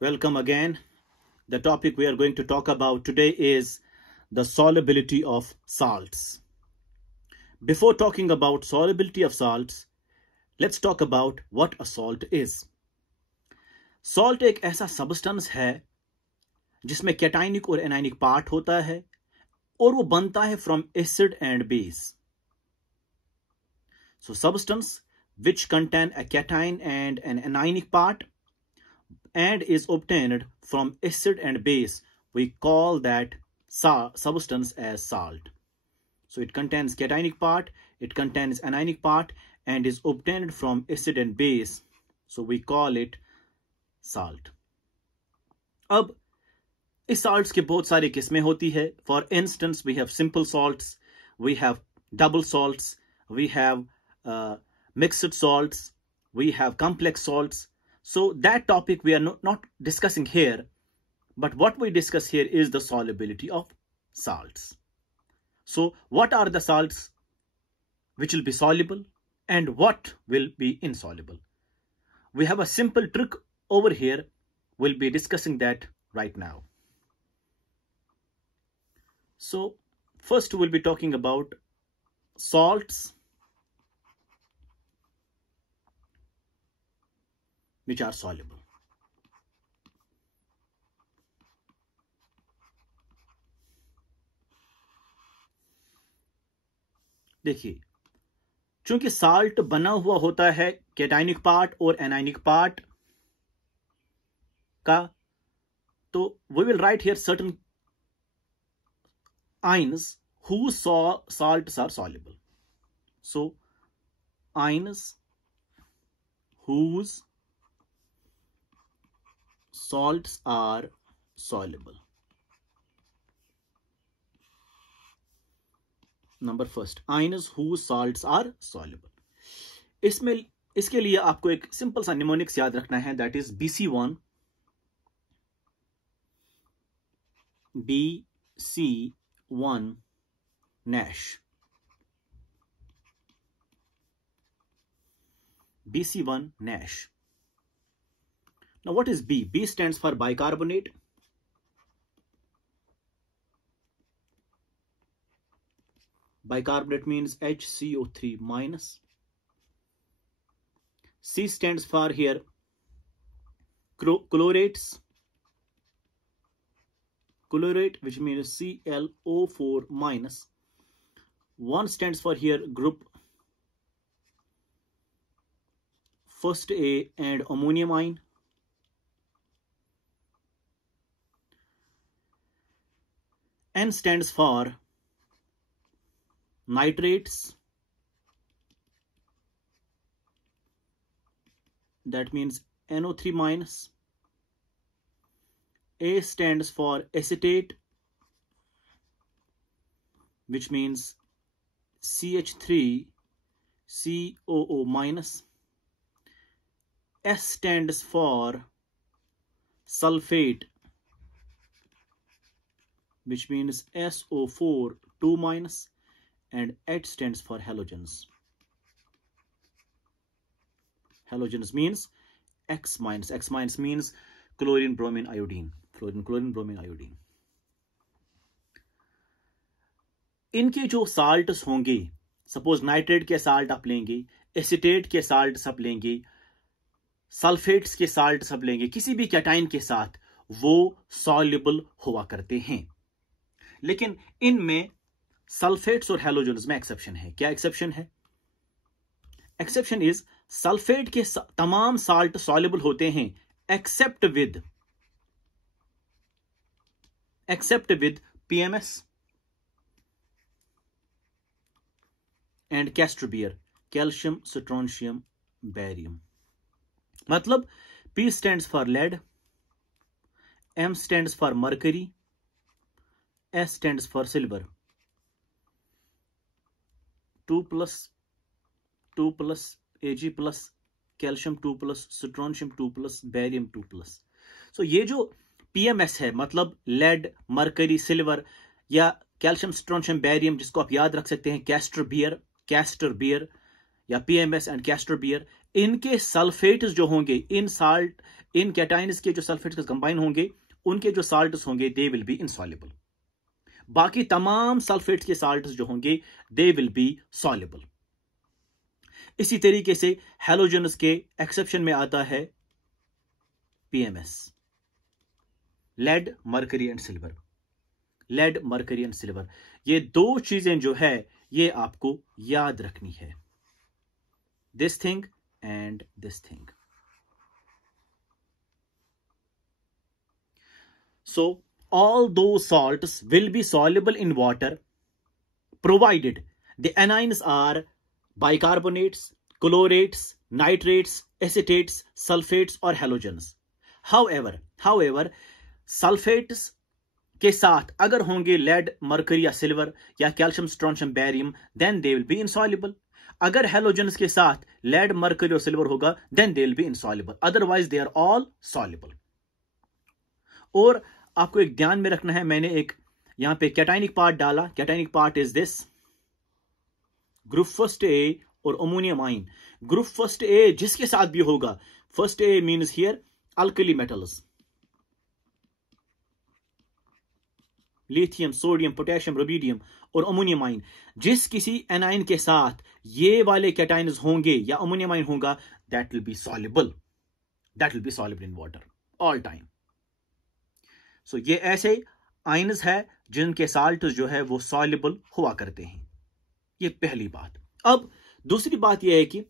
Welcome again. The topic we are going to talk about today is the solubility of salts. Before talking about solubility of salts, let's talk about what a salt is. Salt एक ऐसा substance है जिसमें cationic और anionic part होता है और वो बनता है from acid and base. So substance which contain a cation and an anionic part and is obtained from acid and base, we call that substance as salt. So it contains cationic part, it contains anionic part and is obtained from acid and base. So we call it salt. अब इस salts के बहुत सारी किस्में होती है. For instance, we have simple salts, we have double salts, we have mixed salts, we have complex salts. So that topic we are not discussing here, but what we discuss here is the solubility of salts. So what are the salts which will be soluble and what will be insoluble? We have a simple trick over here. We'll be discussing that right now. So first we'll be talking about salts which are soluble. देखिए, चूंकि salt बना हुआ होता है cationic part और anionic part का, तो we will write here certain ions whose salts are soluble. So ions whose salts are soluble. Number first, ions whose salts are soluble. इसके लिए आपको एक सिंपल सा निमोनिक्स याद रखना है, that is BC1 NaSH. BC1 NaSH. Now what is B? B stands for bicarbonate. Bicarbonate means HCO3 minus. C stands for here chlorates. Chlorate, which means ClO4 minus. One stands for here group first A and ammonium ion. N stands for nitrates. That means NO3 minus. A stands for acetate, which means CH3COO minus. S stands for sulfate, which means SO4 2 minus, and H stands for halogens. Halogens means X minus. X minus means chlorine, bromine, iodine. Chlorine, bromine, iodine. इनके जो salts होंगे, suppose nitrate के salt आप लेंगे, acetate के salt सब लेंगे, sulphates के साल्ट सब लेंगे, किसी भी कैटाइन के साथ वो सॉल्युबल हुआ करते हैं. लेकिन इनमें सल्फेट्स और हैलोजेंस में एक्सेप्शन है. क्या एक्सेप्शन है? एक्सेप्शन इज सल्फेट के तमाम साल्ट सॉल्युबल होते हैं except with PMS and castor bear, calcium, strontium, barium. मतलब P stands for lead, M stands for mercury, S stands for silver. 2 plus Ag plus calcium 2 plus, strontium 2 plus, barium 2 plus. So ये जो PMS है, मतलब lead, mercury, silver या calcium, strontium, barium, जिसको आप याद रख सकते हैं कैस्टर बियर, या PMS एंड कैस्टर बियर, इनके सल्फेट्स जो होंगे, इन कैटाइंस के जो सल्फेट्स कंबाइन होंगे, उनके जो साल्ट्स होंगे दे विल बी इनसॉल्युबल। बाकी तमाम सल्फेट्स के साल्ट्स जो होंगे दे विल बी सॉल्युबल। इसी तरीके से हैलोजन्स के एक्सेप्शन में आता है PMS, lead, mercury and silver. Lead, mercury and silver, ये दो चीजें जो है ये आपको याद रखनी है, this thing and this thing. So all those salts will be soluble in water provided the anions are bicarbonates, chlorates, nitrates, acetates, sulfates और halogens. However, sulfates के साथ अगर होंगे लेड, मरकरी या सिल्वर या calcium, strontium, barium, then they will be insoluble. अगर halogens के साथ लेड, मरकरी और सिल्वर होगा then they will be insoluble. Otherwise they are all soluble. और आपको एक ध्यान में रखना है, मैंने एक यहां पे कैटाइनिक पार्ट डाला। Cationic part is this, group first A और अमोनियम आइन। ग्रुप फर्स्ट ए जिसके साथ भी होगा, first A means here alkali metals, lithium, sodium, potassium, rubidium और अमोनियम आइन, जिस किसी एनाइन के साथ ये वाले कैटाइन्स होंगे या अमोनियम आइन होगा, that will be soluble in water all time. So ये ऐसे आइन्स है जिनके साल्ट जो है वो सॉल्युबल हुआ करते हैं। ये पहली बात। अब दूसरी बात ये है कि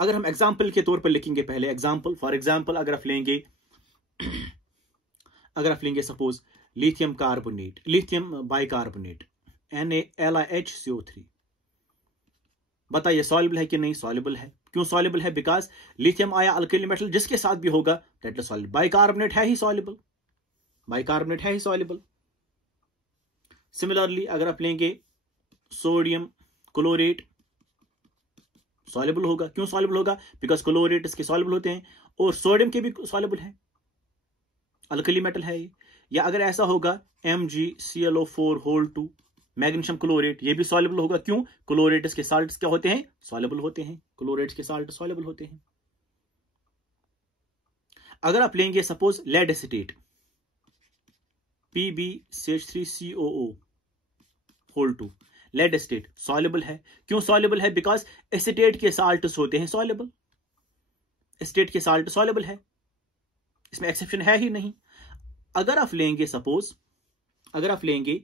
अगर हम एग्जाम्पल के तौर पर लिखेंगे, पहले एग्जाम्पल, फॉर एग्जाम्पल अगर आप लेंगे suppose lithium carbonate, lithium bicarbonate NaLiHCO3, बताइए सॉल्युबल है कि नहीं? सॉल्युबल है। क्यों सॉल्युबल है? बिकॉज लिथियम आया अल्कली मेटल, जिसके साथ भी होगा दैट इज सॉल्युबल। बाइकार्बोनेट है ही सॉल्युबल, बाइकार्बोनेट है ही सॉल्युबल। सिमिलरली अगर आप लेंगे सोडियम क्लोरेट, सॉल्युबल होगा। क्यों सॉल्युबल होगा? बिकॉज क्लोरेट इसके सॉल्युबल होते हैं और सोडियम के भी सॉल्युबल है, अल्कली मेटल है ये। या अगर ऐसा होगा MgClO4 मैग्नीशियम क्लोरेट, ये भी सॉल्युबल होगा। क्यों? क्लोरेट के साल्ट्स क्या होते हैं? सॉल्युबल होते हैं। क्लोरेट के साल्ट सॉल्युबल होते हैं। अगर आप लेंगे suppose lead acetate, PbCH3COO, lead acetate soluble है। क्यों सॉल्युबल है? बिकॉज एसिटेट के साल्ट्स होते हैं सॉल्युबल, एसिटेट के साल्ट सॉल्युबल है, इसमें एक्सेप्शन है ही नहीं। अगर आप लेंगे सपोज, अगर आप लेंगे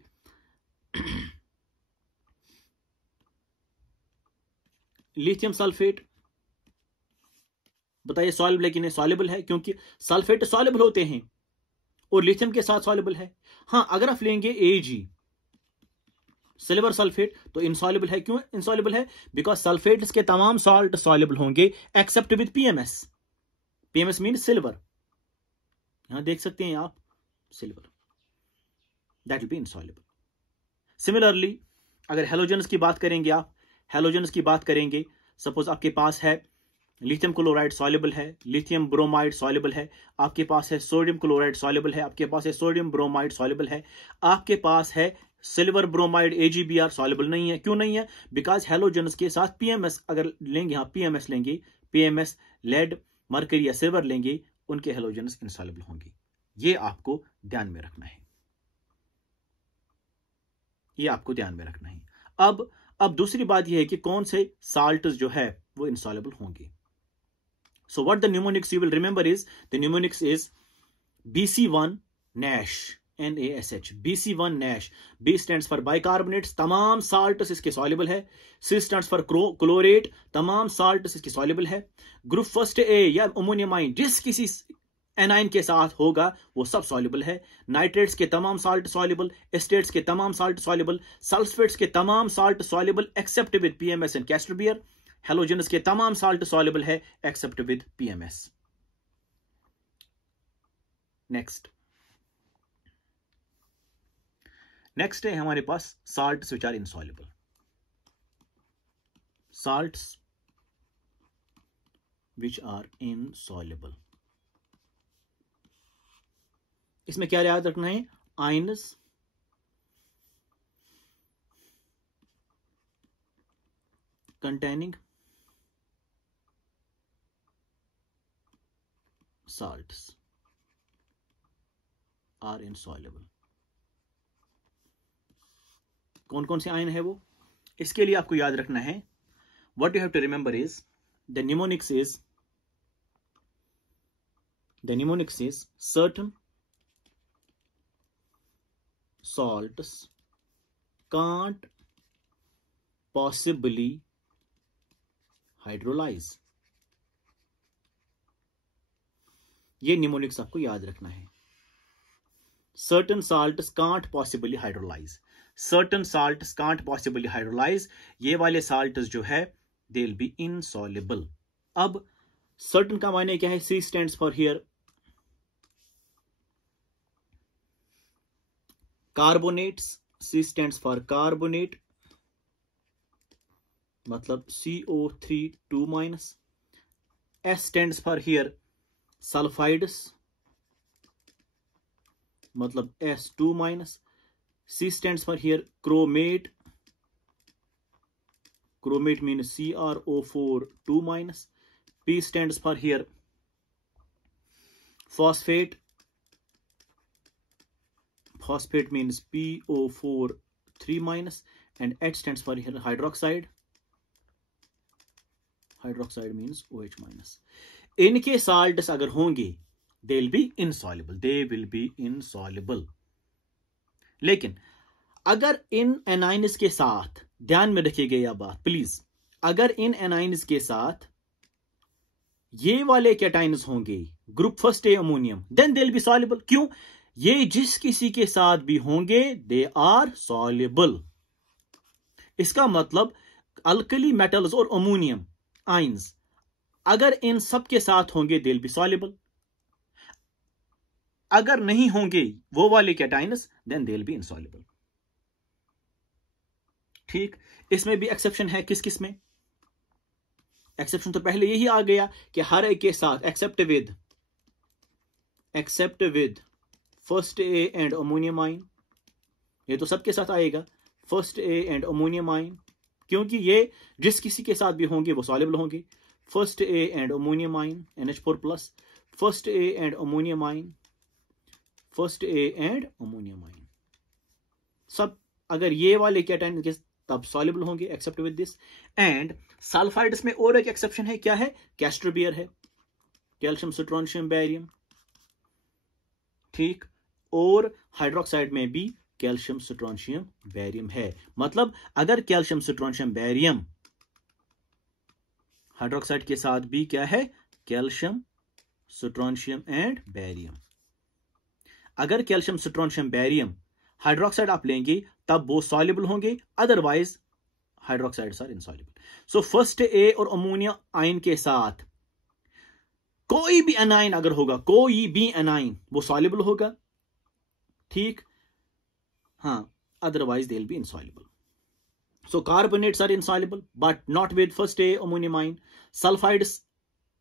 लिथियम सल्फेट, बताइए सॉल्युबल है कि नहीं? सॉल्युबल है, क्योंकि सल्फेट सॉल्युबल होते हैं और लिथियम के साथ सॉल्युबल है। हां, अगर आप लेंगे Ag सिल्वर सल्फेट तो इनसॉल्युबल है। क्यों इनसॉल्युबल है? बिकॉज सल्फेट्स के तमाम सॉल्ट सॉल्युबल होंगे except with PMS। PMS mean silver, यहां देख सकते हैं आप, silver, that will be insoluble. Similarly अगर हेलोजन्स की बात करेंगे, आप हेलोजन्स की बात करेंगे, सपोज आपके पास है लिथियम क्लोराइड सॉल्युबल है, लिथियम ब्रोमाइड सॉल्युबल है, आपके पास है सोडियम क्लोराइड सॉल्युबल है, आपके पास है सोडियम ब्रोमाइड सॉल्युबल है, आपके पास है सिल्वर ब्रोमाइड AgBr सॉल्युबल नहीं है। क्यों नहीं है? बिकॉज हेलोजन्स के साथ PMS अगर लेंगे, हाँ PMS लेंगे, PMS लेड, मरकरी या सिल्वर लेंगे, उनके हेलोजन्स इनसॉल्युबल होंगे। ये आपको ध्यान में रखना है, ये आपको ध्यान में रखना है। अब दूसरी बात यह है कि कौन से साल्ट्स जो है वो इनसॉल्युबल होंगे। So what the mnemonics you will remember is, the mnemonics is BC1 NaSH, NaSH, BC1 NaSH। B stands for bicarbonates, तमाम salts इसके soluble है। C stands for chlorate, तमाम salts इसके soluble है। ग्रुप फर्स्ट A या ammonium आइन जिस किसी एनाइन के साथ होगा वो सब सॉल्युबल है। नाइट्रेट्स के तमाम साल्ट सॉल्युबल, एस्टेट्स के तमाम साल्ट सॉल्युबल, सल्फेट्स के तमाम salt soluble except with PMS and castor bear. Halogens के तमाम साल्ट सॉल्युबल है एक्सेप्ट विद PMS। नेक्स्ट है हमारे पास salts which are insoluble. Salts which are insoluble, इसमें क्या याद रखना है? Ions, containing salts are insoluble. कौन कौन से आयन है वो? इसके लिए आपको याद रखना है, what you have to remember is the mnemonics is certain salts can't possibly hydrolyze. ये mnemonics आपको याद रखना है. Certain salts can't possibly hydrolyze. Certain salts can't possibly hydrolyze. ये वाले salts जो है they'll be insoluble. अब certain का मायने क्या है? C stands for here carbonates. C stands for carbonate, मतलब CO3 2-. S stands for here sulfides, मतलब S2-. C stands for here chromate. Chromate means CrO4 2-. P stands for here phosphate. Phosphate means PO4 3-. And H stands for here hydroxide. Hydroxide means OH-. इनके salts अगर होंगे they'll be insoluble. They will be insoluble. लेकिन अगर इन एनाइन्स के साथ, ध्यान में रखिएगा यह बात प्लीज, अगर इन एनाइन्स के साथ ये वाले कैटाइन्स होंगे, group first A ammonium, then they will be soluble. क्यों? ये जिस किसी के साथ भी होंगे दे आर सॉल्युबल. इसका मतलब अल्कली मेटल्स और अमोनियम आइंस अगर इन सब के साथ होंगे दे विल बी सॉल्युबल. अगर नहीं होंगे वो वाले cations then they will be insoluble. ठीक, इसमें भी एक्सेप्शन है. किस किस में एक्सेप्शन? तो पहले यही आ गया कि हर एक के साथ except with first A and ammonium ion. ये तो सबके साथ आएगा फर्स्ट ए एंड अमोनियम आइन, क्योंकि ये जिस किसी के साथ भी होंगे वो सॉल्युबल होंगे. फर्स्ट ए एंड अमोनियम आइन NH4+, first A and ammonium आइन, फर्स्ट ए एंड अमोनियम आइन, सब अगर ये वाले कैटाइन के तब सॉल्युबल होंगे except with this. And sulphides में और एक एक्सेप्शन है. क्या है? कैस्टरबियर है, कैल्शियम स्ट्रोंशियम बैरियम. ठीक, और हाइड्रोक्साइड में भी कैल्शियम स्ट्रोंशियम बैरियम है. मतलब अगर कैल्शियम स्ट्रोंशियम बैरियम हाइड्रोक्साइड के साथ भी क्या है? Calcium strontium and barium. अगर कैल्शियम स्ट्रोंशियम बैरियम हाइड्रोक्साइड आप लेंगे तब वो सॉल्युबल होंगे, otherwise hydroxides are insoluble. So first A और अमोनिया आयन के साथ कोई भी एनाइन अगर होगा, कोई भी एनाइन, वो सॉल्युबल होगा. ठीक, हाँ, otherwise they will be insoluble. So carbonates are insoluble but not with first A ammonium ion. Sulphides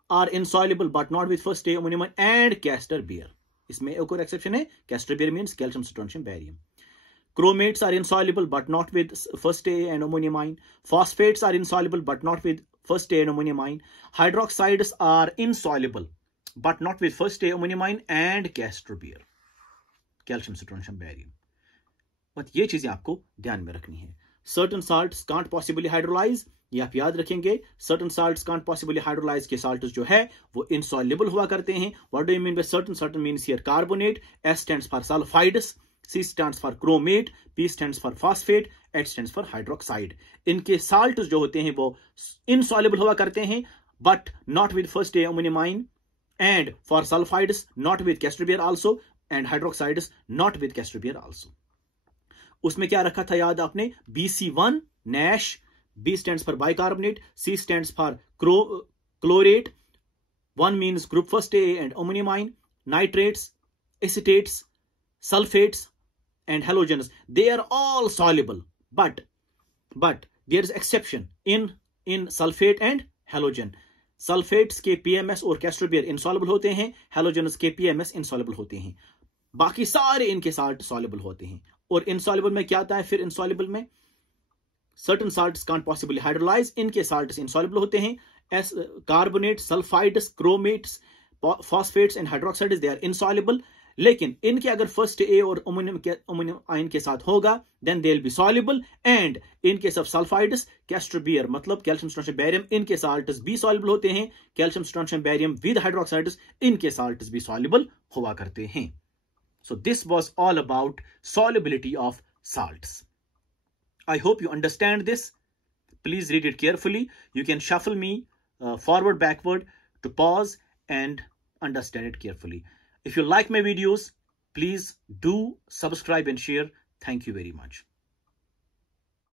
are insoluble but not with first A ammonium ion. And castor bear, इसमें एक और एक्सेप्शन है. Castor bear means calcium strontium barium. Chromates are insoluble but not with first A and ammonium ion. Phosphates are insoluble but not with first A and ammonium ion. Hydroxides are insoluble but not with first A ammonium ion and castorbier, calcium strontium barium. But ये चीजें आपको ध्यान में रखनी है. Certain salts can't possibly hydrolyze, ये आप याद रखेंगे. Certain salts can't possibly hydrolyze के salts जो है वो insoluble हुआ करते हैं. What do you mean by certain? Certain means here carbonate. S stands for sulfides. C stands for chromate, P stands for phosphate, H stands for hydroxide. इनके salts जो होते हैं वो insoluble हुआ करते हैं, but not with first A ammonium ion, and for sulfides not with castorbier also, and hydroxides not with castorbier also. उसमें क्या रखा था याद आपने? BC1 NaSH, B stands for bicarbonate, C stands for chlorate. One means group first A and ammonium ion. Nitrates, acetates, sulfates and halogens, they are all soluble, but there is exception in sulfate and halogen. Sulfates के PMS और castorbier insoluble होते हैं, halogens के PMS insoluble होते हैं. बाकी सारे इनके साल्ट soluble होते हैं. और insoluble में क्या आता है फिर? insoluble में certain salts can't possibly hydrolyze, इनके salts insoluble होते हैं. As carbonate, sulfides, chromates, phosphates and hydroxides, they are insoluble. लेकिन इनके अगर फर्स्ट ए और अमोनियम आयन के साथ होगा then they will be soluble. And in case of sulphides, castor bear मतलब कैल्शियम स्ट्रोंशियम बैरियम, इनके साल्ट्स भी सॉल्युबल होते हैं. Calcium strontium barium with hydroxides, इनके साल्ट्स भी सॉल्युबल हुआ करते हैं. So this was all about solubility of salts. I hope you understand this. Please read it carefully. You can shuffle me forward, backward to pause and understand it carefully. If you like my videos, please do subscribe and share. Thank you very much.